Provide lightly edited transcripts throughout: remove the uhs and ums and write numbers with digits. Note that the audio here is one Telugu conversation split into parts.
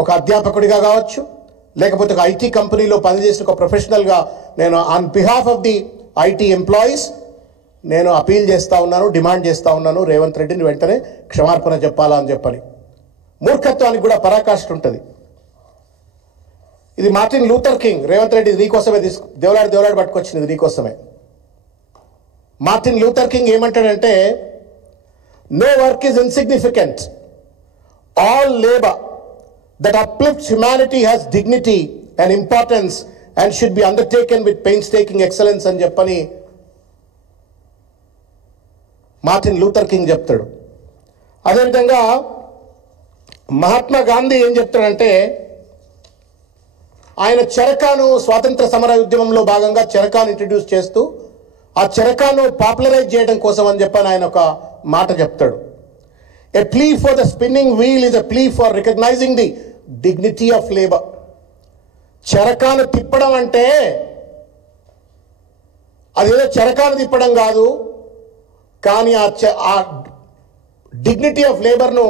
ఒక అధ్యాపకుడిగా కావచ్చు, లేకపోతే ఒక ఐటీ కంపెనీలో పనిచేసిన ఒక ప్రొఫెషనల్గా నేను on behalf of the IT employees నేను అపీల్ చేస్తూ ఉన్నాను, డిమాండ్ చేస్తూ ఉన్నాను, రేవంత్ రెడ్డిని వెంటనే క్షమార్పణ చెప్పాలా అని చెప్పని. మూర్ఖత్వానికి కూడా పరాకాష్ఠ ఉంటుంది. ఇది Martin Luther King, Revanth Reddy నీకోసమే దేవులాడి పట్టుకొచ్చింది, నీకోసమే. మార్టిన్ లూథర్ కింగ్ ఏమంటాడంటే, no work is insignificant, all labour that uplifts humanity has dignity and importance and should be undertaken with painstaking excellence అని చెప్పని మార్టిన్ లూథర్ కింగ్ చెప్తాడు. అదేవిధంగా మహాత్మా గాంధీ ఏం చెప్తాడంటే, ఆయన చెరకాను స్వాతంత్ర సమర ఉద్యమంలో భాగంగా చెరకాను ఇంట్రడ్యూస్ చేస్తూ ఆ చెరకాను పాపులరైజ్ చేయడం కోసం అని చెప్పని ఆయన ఒక మాట చెప్తాడు. A plea for the spinning wheel is a plea for recognizing the dignity of labor. చెరకాను తిప్పడం అంటే అదేదో చెరకాను తిప్పడం కాదు, కానీ ఆ డిగ్నిటీ ఆఫ్ లేబర్ను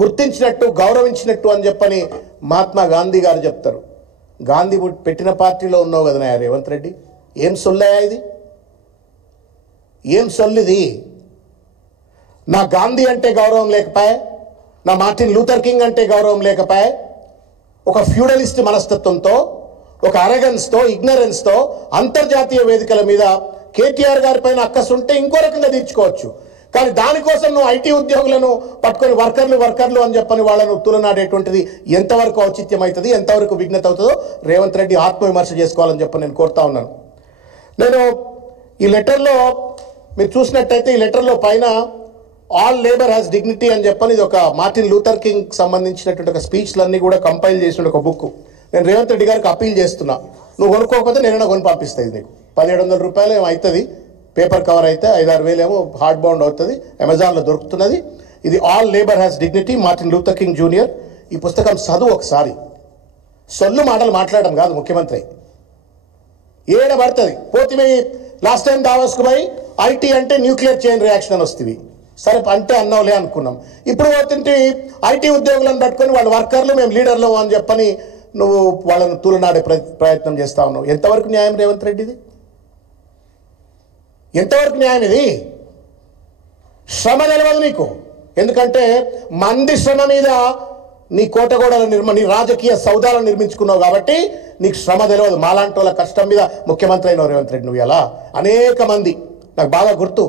గుర్తించినట్టు, గౌరవించినట్టు అని చెప్పని మహాత్మా గాంధీ గారు చెప్తారు. గాంధీ పెట్టిన పార్టీలో ఉన్నావు కదా రేవంత్ రెడ్డి, ఏం సొల్లయా ఇది? ఏం సొల్లిది? నా గాంధీ అంటే గౌరవం లేకపోయా, నా మార్టిన్ లూథర్ కింగ్ అంటే గౌరవం లేకపోయా, ఒక ఫ్యూడలిస్ట్ మనస్తత్వంతో, ఒక అరగన్స్తో, ఇగ్నరెన్స్తో అంతర్జాతీయ వేదికల మీద కేటీఆర్ గారి పైన అక్కసు ఉంటే ఇంకో రకంగా తీర్చుకోవచ్చు. కానీ దానికోసం నువ్వు ఐటీ ఉద్యోగులను పట్టుకొని వర్కర్లు అని చెప్పని వాళ్ళను తులనాడేటువంటిది ఎంతవరకు ఔచిత్యం అవుతుంది, ఎంతవరకు విఘ్నత అవుతుందో రేవంత్ రెడ్డి ఆత్మవిమర్శ చేసుకోవాలని చెప్పి నేను కోరుతా ఉన్నాను. నేను ఈ లెటర్లో మీరు చూసినట్టయితే, ఈ లెటర్లో పైన ఆల్ లేబర్ హ్యాస్ డిగ్నిటీ అని చెప్పని ఇది ఒక మార్టిన్ లూథర్ కింగ్ సంబంధించినటువంటి ఒక స్పీచ్లన్నీ కూడా కంపైల్ చేసిన ఒక బుక్. నేను రేవంత్ రెడ్డి గారికి అపీల్ చేస్తున్నా, నువ్వు కొనుక్కోకపోతే నేనైనా కొని పంపిస్తాయి. నీకు 1700 రూపాయలు ఏమో అవుతుంది, పేపర్ కవర్ అయితే 5-6 వేలు ఏమో హార్డ్ బౌండ్ అవుతుంది, అమెజాన్లో దొరుకుతున్నది. ఇది all labour has dignity, Martin Luther king junior. ఈ పుస్తకం చదువు ఒకసారి. సొల్లు మాటలు మాట్లాడడం కాదు ముఖ్యమంత్రి, ఏడ పడుతుంది. పోతివి లాస్ట్ టైం దావోస్కు పోయి ఐటీ అంటే న్యూక్లియర్ చైన్ రియాక్షన్ అని వస్తుంది, సరే అంటే అన్నావులే అనుకున్నాం. ఇప్పుడు పోతుంటే ఐటీ ఉద్యోగులను పట్టుకొని వాళ్ళు వర్కర్లు, మేము లీడర్లు అని చెప్పని నువ్వు వాళ్ళను తూలనాడే ప్రయత్నం చేస్తా ఉన్నావు. ఎంతవరకు న్యాయం రేవంత్ రెడ్డిది? ఎంతవరకు న్యాయం ఇది? శ్రమ తెలియదు నీకు, ఎందుకంటే మంది శ్రమ మీద నీ కోటగోడల నీ రాజకీయ సౌదాలను నిర్మించుకున్నావు కాబట్టి నీకు శ్రమ తెలియదు. మాలాంటి వాళ్ళ కష్టం మీద ముఖ్యమంత్రి అయినావు రేవంత్ రెడ్డి. నువ్వు ఎలా అనేక మంది, నాకు బాగా గుర్తు,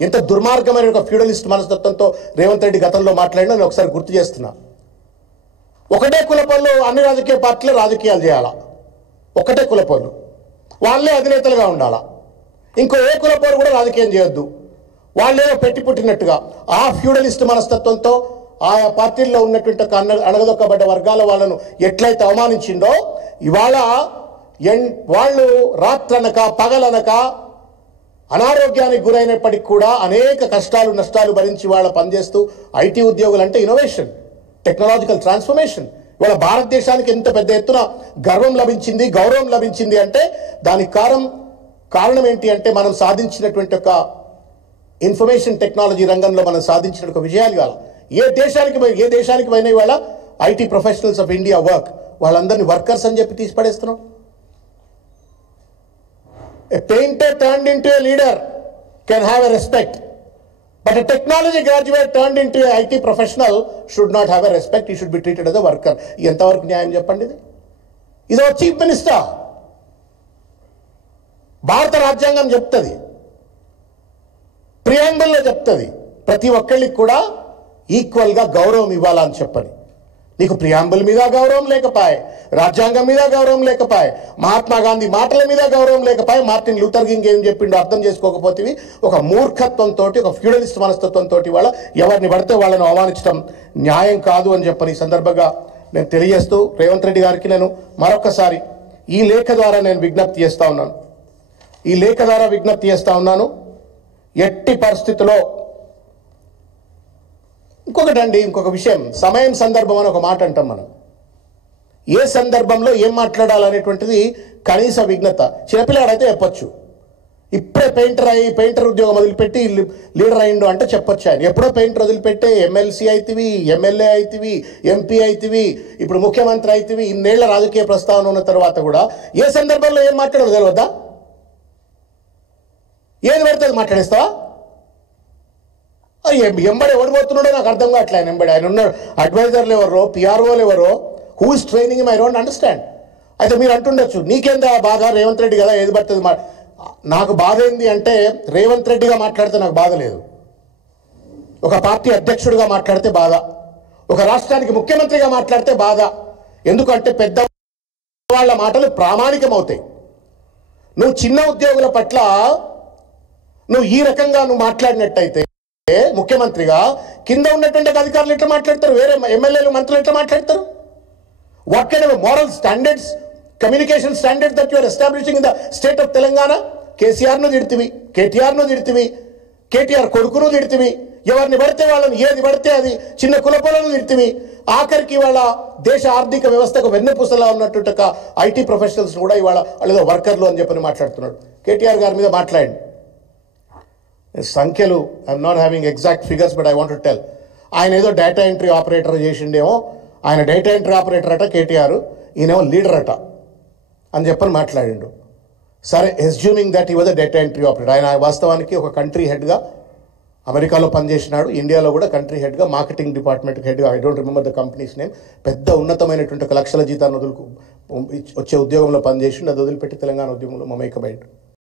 ఎంత దుర్మార్గమైన ఒక ఫ్యూడలిస్ట్ మనస్తత్వంతో రేవంత్ రెడ్డి గతంలో మాట్లాడినా నేను ఒకసారి గుర్తు చేస్తున్నా. ఒకటే కులపొళ్ళు అన్ని రాజకీయ పార్టీలు రాజకీయాలు చేయాలా, ఒకటే కులపొళ్ళు వాళ్ళే అధినేతలుగా ఉండాలా, ఇంకో ఏ కులపోరు కూడా రాజకీయం చేయొద్దు, వాళ్ళేమో పెట్టి పుట్టినట్టుగా ఆ ఫ్యూడలిస్ట్ మనస్తత్వంతో ఆయా పార్టీల్లో ఉన్నటువంటి అణగదొక్కబడ్డ వర్గాల వాళ్ళను ఎట్లయితే అవమానించిండో, ఇవాళ వాళ్ళు రాత్రనక పగలనక అనారోగ్యానికి గురైనప్పటికీ కూడా అనేక కష్టాలు నష్టాలు భరించి వాళ్ళ పనిచేస్తూ ఐటీ ఉద్యోగులు అంటే ఇన్నోవేషన్, టెక్నాలజికల్ ట్రాన్స్ఫర్మేషన్. ఇవాళ భారతదేశానికి ఎంత పెద్ద ఎత్తున గర్వం లభించింది, గౌరవం లభించింది అంటే దానికి కారణం ఏంటి అంటే మనం సాధించినటువంటి ఒక ఇన్ఫర్మేషన్ టెక్నాలజీ రంగంలో మనం సాధించిన ఒక విజయాలు. కాల ఏ దేశానికి పోయినా ఇవాళ IT professionals of India work, వాళ్ళందరినీ వర్కర్స్ అని చెప్పి తీసి పడేస్తున్నాం. A painter turned into a leader can have a respect, but a technology graduate turned into a IT professional should not have a respect. He should be treated as a worker. ఎంతవరకు న్యాయం చెప్పండి ఇది? ఇది ఒక చీఫ్ మినిస్టర్. భారత రాజ్యాంగం చెప్తుంది, ప్రియాంబుల్లో చెప్తుంది, ప్రతి ఒక్కళ్ళకి కూడా ఈక్వల్గా గౌరవం ఇవ్వాలని చెప్పని. నీకు ప్రియాంబుల్ మీద గౌరవం లేకపోయే, రాజ్యాంగం మీద గౌరవం లేకపోయే, మహాత్మా గాంధీ మాటల మీద గౌరవం లేకపోయే, మార్టిన్ లూథర్ కింగ్ ఏం చెప్పిండో అర్థం చేసుకోకపోతే ఒక మూర్ఖత్వంతో, ఒక ఫ్యూడలిస్ట్ మనస్తత్వంతో వాళ్ళ ఎవరిని పడితే వాళ్ళను అవమానించడం న్యాయం కాదు అని చెప్పని ఈ సందర్భంగా నేను తెలియజేస్తూ రేవంత్ రెడ్డి గారికి నేను మరొకసారి ఈ లేఖ ద్వారా నేను విజ్ఞప్తి చేస్తా ఉన్నాను. ఎట్టి పరిస్థితిలో ఇంకొక విషయం, సమయం సందర్భం అని ఒక మాట అంటాం మనం. ఏ సందర్భంలో ఏం మాట్లాడాలనేటువంటిది కనీస విఘ్నత చిన్నపిల్లాడైతే చెప్పచ్చు. ఇప్పుడే పెయింటర్ ఉద్యోగం వదిలిపెట్టి లీడర్ అయిండు అంటే చెప్పొచ్చు ఆయన. ఎప్పుడో పెయింటర్ వదిలిపెట్టే ఎమ్మెల్సీ అయితివి, ఎమ్మెల్యే అయితివి, ఎంపీ అయితివి, ఇప్పుడు ముఖ్యమంత్రి అయితివి. ఇన్నేళ్ల రాజకీయ ప్రస్తావన ఉన్న తర్వాత కూడా ఏ సందర్భంలో ఏం మాట్లాడదు తెలియద్దా? ఏది పడితే మాట్లాడేస్తావా? ఎంబడి ఓడిపోతున్నాడో నాకు అర్థం కావట్లే. ఆయన ఎంబడి ఆయన ఉన్న అడ్వైజర్లు ఎవరో, పిఆర్ఓలు ఎవరో, who is training I don't understand. అయితే మీరు అంటుండొచ్చు నీకేందా బాధ, రేవంత్ రెడ్డి కదా ఏది పడుతుంది. నాకు బాధ ఏంది అంటే రేవంత్ రెడ్డిగా మాట్లాడితే నాకు బాధ లేదు, ఒక పార్టీ అధ్యక్షుడిగా మాట్లాడితే బాధ, ఒక రాష్ట్రానికి ముఖ్యమంత్రిగా మాట్లాడితే బాధ. ఎందుకంటే పెద్ద వాళ్ళ మాటలు ప్రామాణికమవుతాయి. నువ్వు చిన్న ఉద్యోగుల పట్ల నువ్వు ఈ రకంగా నువ్వు మాట్లాడినట్టయితే ముఖ్యమంత్రిగా కింద ఉన్నటువంటి అధికారులు ఎట్లా మాట్లాడతారు? వేరే ఎమ్మెల్యేలు మంత్రులు ఎట్లా మాట్లాడతారు? What kind of moral standards, communication standards that you are establishing in the state of Telangana? కేసీఆర్ను తిడితివి, కేటీఆర్ను తిడితివి, కేటీఆర్ కొడుకును తిడితివి, ఎవరిని పడితే వాళ్ళని ఏది పడితే అది చిన్న కులపొలను తిడితివి. ఆఖరికి ఇవాళ దేశ ఆర్థిక వ్యవస్థకు వెన్నెపూసలా ఉన్నట్టు ఐటీ ప్రొఫెషనల్స్ కూడా ఇవాళ వాళ్ళు వర్కర్లు అని చెప్పని మాట్లాడుతున్నాడు. కేటీఆర్ గారి మీద మాట్లాడండి. సంఖ్యలు I'm not having exact figures but I want to tell. ఆయన ఏదో డేటా ఎంట్రీ ఆపరేటర్ చేసిండేమో, ఆయన డేటా ఎంట్రీ ఆపరేటర్ అట కేటీఆర్, ఈయనేమో లీడర్ అట అని చెప్పని మాట్లాడిండు. సరే, assuming that he was a data entry operator. ఆయన వాస్తవానికి ఒక కంట్రీ హెడ్గా అమెరికాలో పనిచేసినాడు, ఇండియాలో కూడా కంట్రీ హెడ్గా మార్కెటింగ్ డిపార్ట్మెంట్ హెడ్గా, I don't remember the company's name, పెద్ద ఉన్నతమైనటువంటి ఒక లక్షల జీతాన్ని వచ్చే ఉద్యోగంలో పనిచేసిండు. అది వదిలిపెట్టి తెలంగాణ ఉద్యమంలో మమేకమైండు.